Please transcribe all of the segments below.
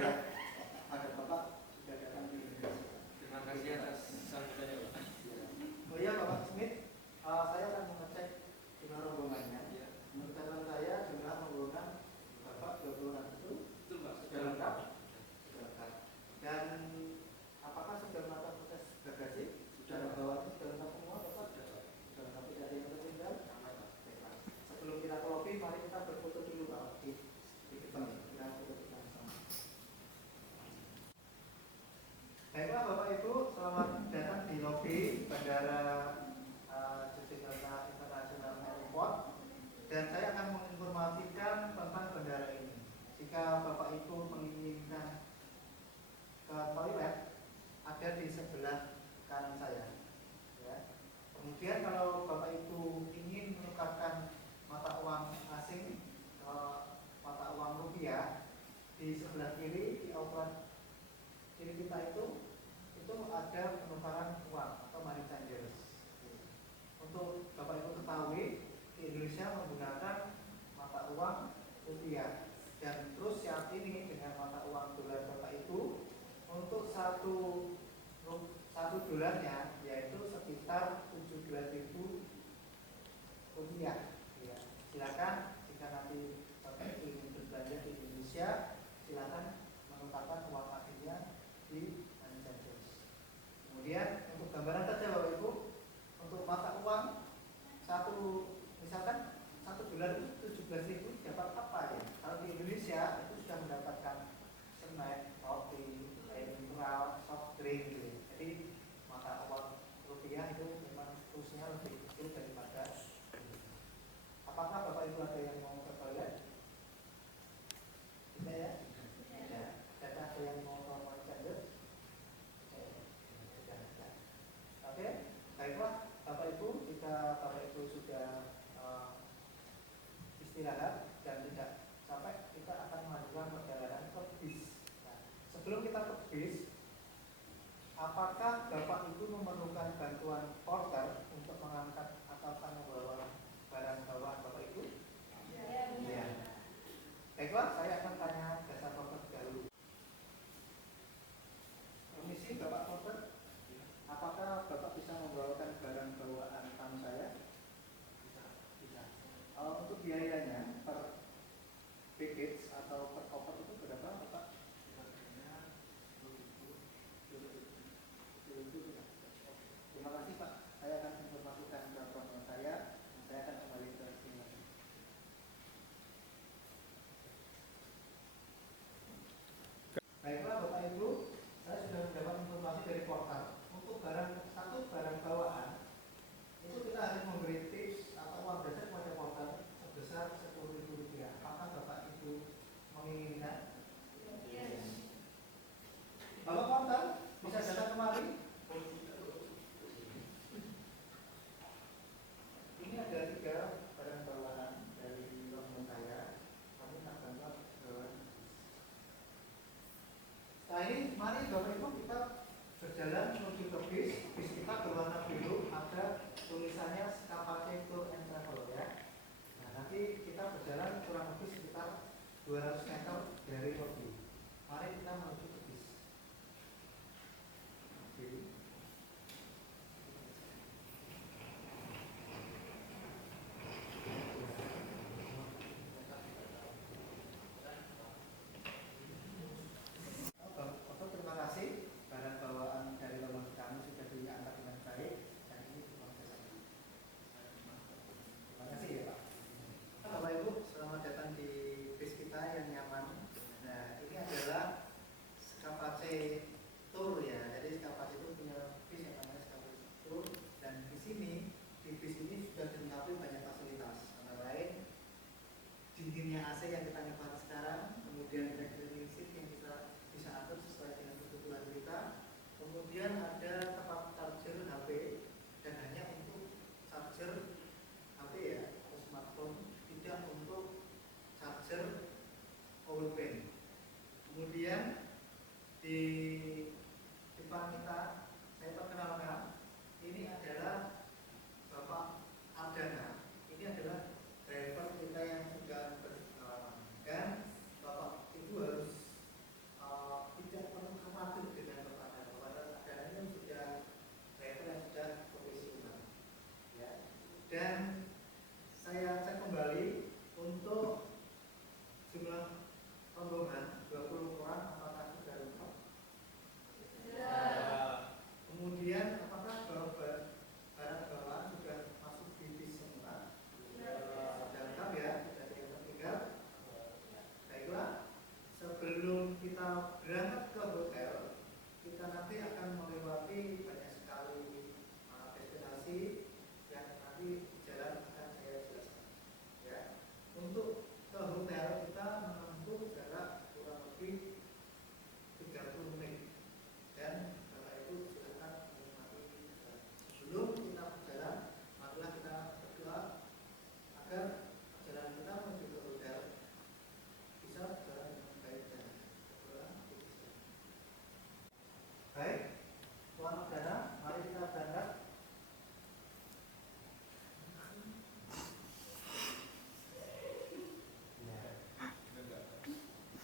melihat ada Bapak sudah datang di Indonesia. Terima kasih atas sambutannya, Pak. Oh iya Bapak Smith, saya akan mengecek jumlah rombongannya. Ya. Menurut catatan saya jumlah rombongan Bapak 20 orang itu Betul, Pak. sudah lengkap. Sudah lengkap. Dan apakah sudah melakukan proses bagasi? Sudah bawaan sudah lengkap semua Bapak? Sudah lengkap, tidak ada yang tertinggal? Baiklah. Sebelum kita ke lobby, mari kita berfoto dulu Pak di depan. Kita foto bersama. Baiklah Bapak Ibu, selamat datang di lobi Bandara Jatinegara International Airport. Dan saya akan menginformasikan tentang bandara ini. Jika Bapak Ibu menginginkan ke toilet, ada di sebelah kanan saya. Ya. Kemudian kalau Bapak Ibu ingin menukarkan mata uang asing ke mata uang rupiah, di sebelah kiri di outlet kiri kita itu ada penukaran uang atau money changers. Untuk Bapak Ibu ketahui, di Indonesia menggunakan mata uang rupiah, dan terus saat ini dengan mata uang dolar Bapak Ibu, untuk satu dolarnya yaitu sekitar 17.000 rupiah. Ya. Silakan jika nanti Bapak Ibu ingin berbelanja di Indonesia, silakan menukarkan uang aslinya di money changers. Kemudian untuk gambaran saja Bapak Ibu, untuk mata uang misalkan $1 itu 17.000 dapat apa ya? Kalau di Indonesia itu sudah mendapatkan snack, roti, air mineral, soft drink gitu. Jadi mata uang rupiah itu memang kursinya lebih kecil daripada ini. Apakah Bapak Ibu ada yang mau ke toilet? Tidak ya? Tidak. Ada yang mau ke money changers? Oke, baiklah Bapak Ibu, jika Bapak Ibu sudah istirahat dan tidak capek, kita akan melanjutkan perjalanan ke bis. Nah, sebelum kita ke bis, apakah Bapak Ibu memerlukan bantuan porter untuk mengangkat atau membawa barang bawaan Bapak Ibu? Ya. Baiklah, saya akan tanya jasa porter dahulu. Permisi Bapak porter, apakah Bapak bisa membawakan barang bawaan tamu saya? Bisa. Untuk biayanya per package atau per koper itu berapa Bapak? Harganya 10.000. Terima kasih Pak. Saya akan informasikan ke partner saya. Saya akan kembali ke sini. Baiklah Bapak Ibu, saya sudah mendapat informasi dari porter. Untuk satu barang bawaan itu kita harus memberi tips atau uang dasar kepada porter sebesar Rp10.000. Apakah Bapak Ibu menginginkan? Yes. Bapak porter bisa datang kemari. Ini ada 3 barang bawaan dari rombongan saya. Kami akan bantu bawaan. Setelah ini, mari Bapak Ibu kita berjalan menuju ke bis. Bis kita berwarna biru, ada tulisannya Skapace Tour and Travel ya. Nah, nanti kita berjalan kurang lebih sekitar 200 meter dari lobi. Mari kita menuju ke bis. Terima kasih, barang bawaan dari rombongan kami sudah diangkat dengan baik dan ini uang jasa. Terima kasih ya Pak. Bapak Ibu, selamat datang di bis kita yang nyaman. Nah, ini adalah Skapace Tour ya. Jadi Skapace itu punya bis yang namanya Skapace Tour, dan di sini di bis ini sudah dilengkapi banyak fasilitas. Antara lain dinginnya AC yang kita nikmati sekarang, kemudian reclining seat yang kita bisa atur sesuai dengan kebutuhan kita. Kemudian ada tempat charger HP dan hanya untuk charger HP ya atau smartphone, tidak untuk charger powerbank. Kemudian di depan kita saya perkenalkan, ini adalah Bapak Ardana. Ini adalah driver kita yang sudah berpengalaman. berangkat ke hotel, kita nanti akan melewati banyak sekali destinasi yang nanti di jalan akan saya jelaskan. Ya, untuk ke hotel kita menempuh jarak kurang lebih 30 menit dan Bapak Ibu silakan menikmati jalan. Sebelum kita berjalan, marilah kita berdoa agar perjalanan kita menuju ke hotel bisa berjalan dengan baik dan berdoa. Baik, Tuan Saudara, mari kita berangkat.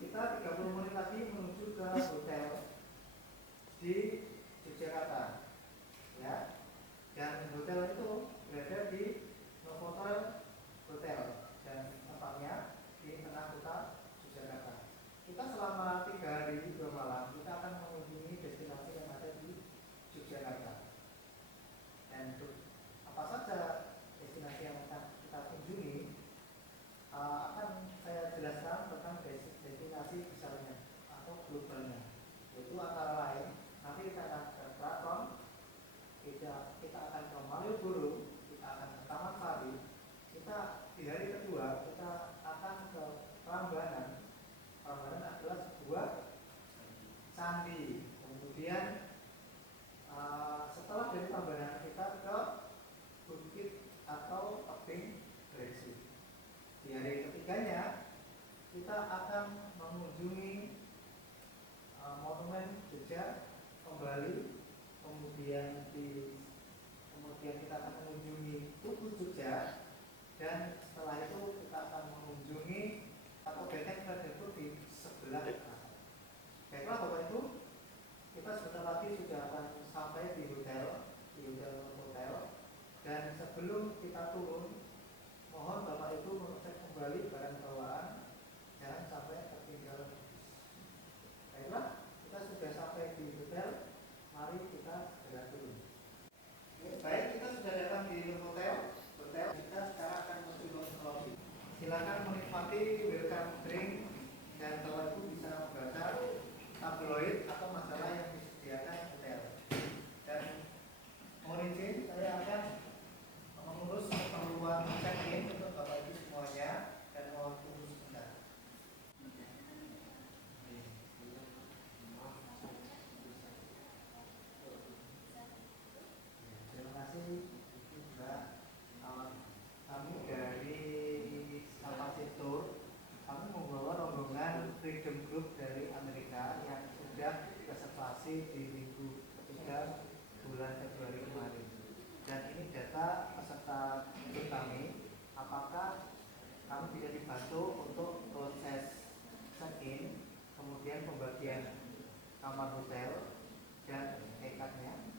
Kita 30 menit lagi menuju ke hotel di Yogyakarta, ya. Dan hotel itu berada di Novotel Hotel dan tempatnya di tengah kota Yogyakarta. Kita selama 3 hari 2 malam kita akan mengunjungi destinasi yang ada di Yogyakarta. Dan apa saja destinasi yang akan kita kunjungi akan saya jelaskan tentang destinasi besarnya atau globalnya. Yaitu antara lain nanti kita akan ke Keraton, kita akan ke Malioboro, kita akan ke Taman Sari. Kita di hari kedua kita akan ke Prambanan. Prambanan adalah sebuah candi. Kemudian setelah dari Prambanan kita ke Bukit atau Tebing Breksi. Di hari ketiganya kita akan mengunjungi Monumen Jogja kembali, kemudian kita akan mengunjungi Tugu Jogja, dan setelah itu kita akan mengunjungi atau Benteng Verdepo di sebelah kanan. Baiklah Bapak Ibu, kita sebentar lagi sudah akan sampai di hotel Hotel, dan sebelum kita turun, mohon Bapak Ibu mengecek kembali barang bawaan, jangan sampai tertinggal. Baiklah, kita sudah sampai di hotel, mari kita segera turun. Baik, kita sudah datang di hotel. Kita sekarang akan menuju lobby. Silakan menikmati welcome drink dan Bapak Ibu bisa membaca tabloid atau majalah yang disediakan hotel. Dan mohon izin, saya akan mengurus keperluan check-in untuk Bapak Ibu semuanya dan mohon tunggu sebentar. Terima kasih Mbak. Kami dari Kapasitor Tour, kami membawa rombongan Freedom Group dari Amerika yang sudah reservasi di minggu ketiga bulan Februari kemarin. Dan ini data peserta grup kami, apakah kami bisa dibantu untuk proses check-in, kemudian pembagian kamar hotel dan ekatnya.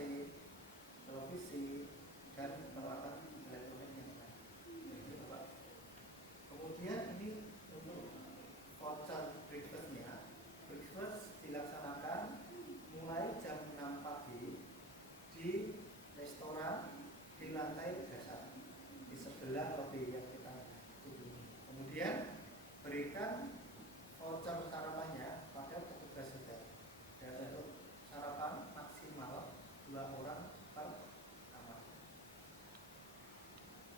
AC, televisi, dan peralatan elektronik yang lain. Itu Bapak. Kemudian ini untuk voucher breakfastnya, breakfast dilaksanakan mulai jam 6 pagi di restoran di lantai dasar di sebelah lobi yang kita kunjungi. Kemudian berikan voucher sarapannya pada petugas hotel dan untuk sarapan maksimal 2 orang per kamar.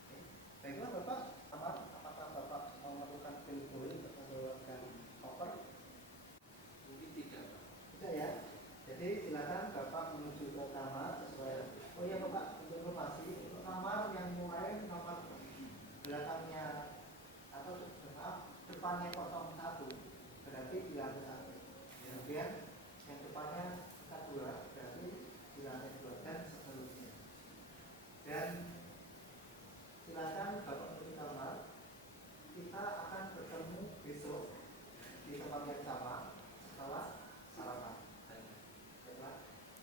Oke. Baiklah Bapak, apakah Bapak memerlukan pil-pil atau koper? Mungkin tidak, Pak. Tidak ya. Jadi silakan Bapak menuju ke kamar sesuai. Oh iya Bapak, untuk informasi untuk kamar yang mulai nomor belakangnya atau maaf depannya 01 berarti di lantai 1. Kemudian yang depannya angka 2 berarti di lantai 2 dan seterusnya. Dan silakan Bapak menuju kamar. Kita akan bertemu besok di tempat yang sama setelah sarapan. Baiklah.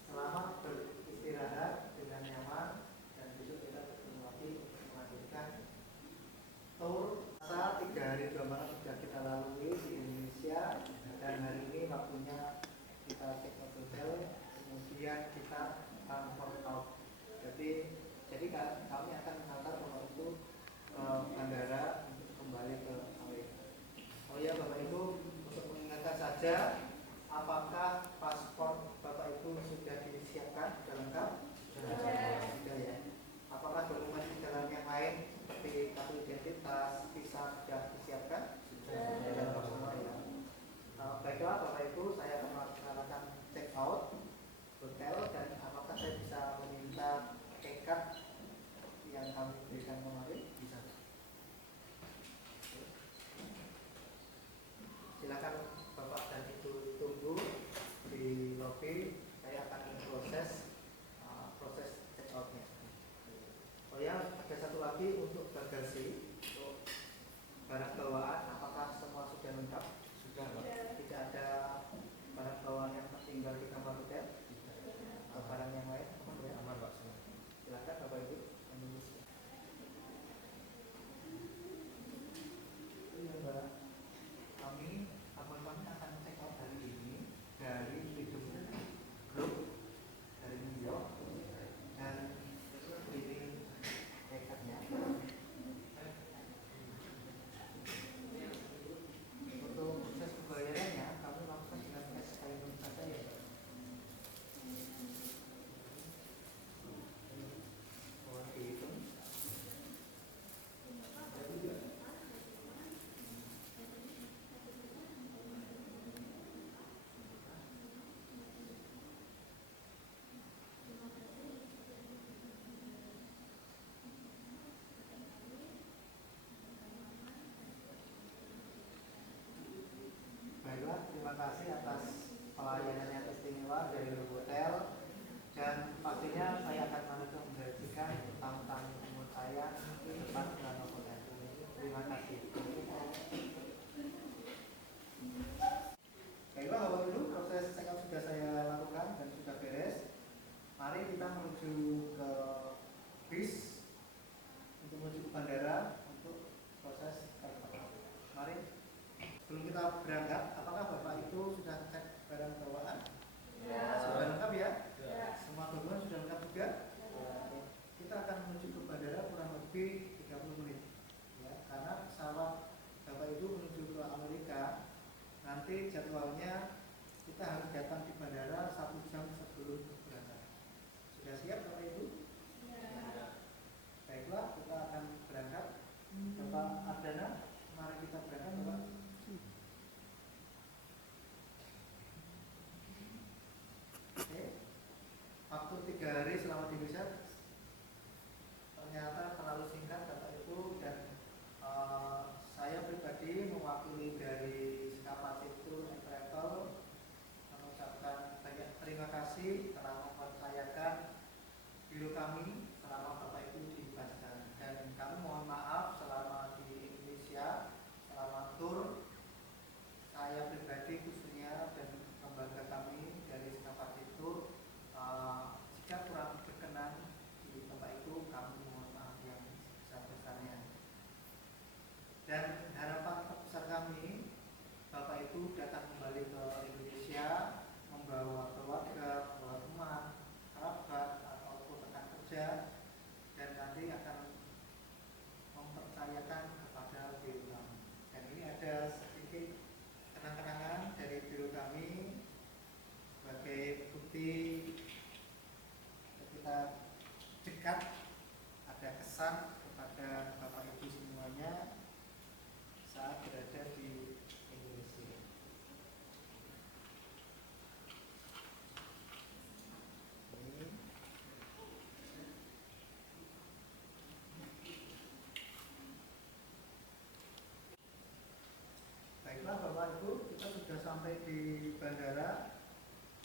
Selamat beristirahat dengan nyaman dan besok kita bertemu lagi untuk melanjutkan tour. 3 hari 2 malam sudah kita lalui di Indonesia dan hari ini waktunya kita check out hotel, kemudian kita transport out. Jadi kami akan mengantar Bapak itu ke bandara untuk kembali ke Amerika. Oh ya Bapak Ibu, untuk mengingatkan saja, apakah paspor Bapak Ibu sudah disiapkan, sudah lengkap? Sudah ya. Apakah dokumen di dalam yang lain seperti kartu identitas, visa sudah disiapkan? Sudah. Semua ya. Baiklah Bapak Ibu, saya akan melaksanakan check out hotel dan apakah saya bisa meminta tekad yang kami berikan kemarin? Bisa. Silakan Bapak dan Ibu tunggu di lobi. Saya akan proses check outnya. Oh ya, ada satu lagi untuk bagasi, untuk barang bawaan. Apakah semua sudah lengkap? Sudah, Pak. Tidak ada barang bawaan yang tertinggal di kamar hotel atau barang yang lain? Aman, Pak. Semua. Silakan Bapak Ibu menunggu. Iya Mbak, kami akan check out hari ini dari Freedom Group dari New York dan ini rekatnya. Untuk proses pembayarannya kami lakukan dengan cash payment saja ya. Mohon dihitung. Baiklah, terima kasih atas pelayanan yang istimewa dari hotel dan pastinya saya akan merekomendasikan tamu-tamu umum saya di tempat Plano Hotel. Terima kasih. Baiklah Bapak Ibu, proses check out sudah saya lakukan dan sudah beres. Mari kita menuju ke bis untuk menuju ke bandara untuk proses check out. Mari. Sebelum kita berangkat, apakah Bapak itu sudah cek barang bawaan? Ya. Sudah lengkap ya? Ya. Semua dokumen sudah lengkap juga? Ya. Kita akan menuju ke bandara kurang lebih 30 menit. Ya, karena pesawat Bapak Ibu menuju ke Amerika, nanti jadwalnya kita harus datang di bandara 1 jam sebelum berangkat. Sudah siap Bapak Ibu? Ya. Baiklah, kita akan berangkat. Bapak Ardana, mari kita berangkat Bapak. Oke. Waktu 3 hari selama di Indonesia ternyata terlalu singkat Bapak Ibu dan saya pribadi mewakili dari Skapasi Tour and Travel mengucapkan banyak terima kasih telah mempercayakan biro kami selama Bapak Ibu di Batam dan kami mohon maaf selama di Indonesia selama tur saya pribadi khususnya dan lembaga kami dari Skapasi Tour jika kurang Dan harapan terbesar kami, Bapak Ibu datang kembali ke Indonesia, membawa keluarga, membawa teman, kerabat, ataupun rekan kerja, dan nanti akan mempercayakan kepada biro kami. Dan ini ada sedikit kenang-kenangan dari biro kami sebagai bukti kita dekat, ada kesan kepada Bapak Ibu semuanya saat berada di Indonesia. Ini baiklah Bapak Ibu, kita sudah sampai di bandara.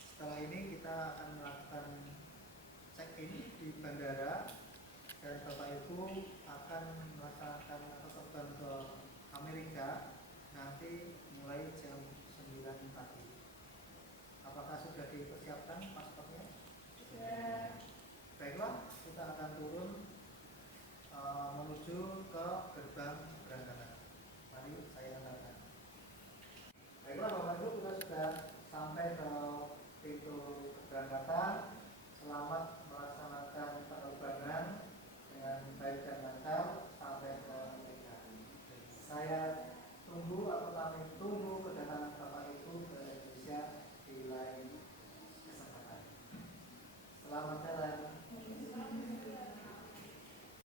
Setelah ini kita akan melakukan check-in di bandara dan Bapak Ibu akan melaksanakan atau terbang ke Amerika nanti mulai jam 9 pagi. Apakah sudah dipersiapkan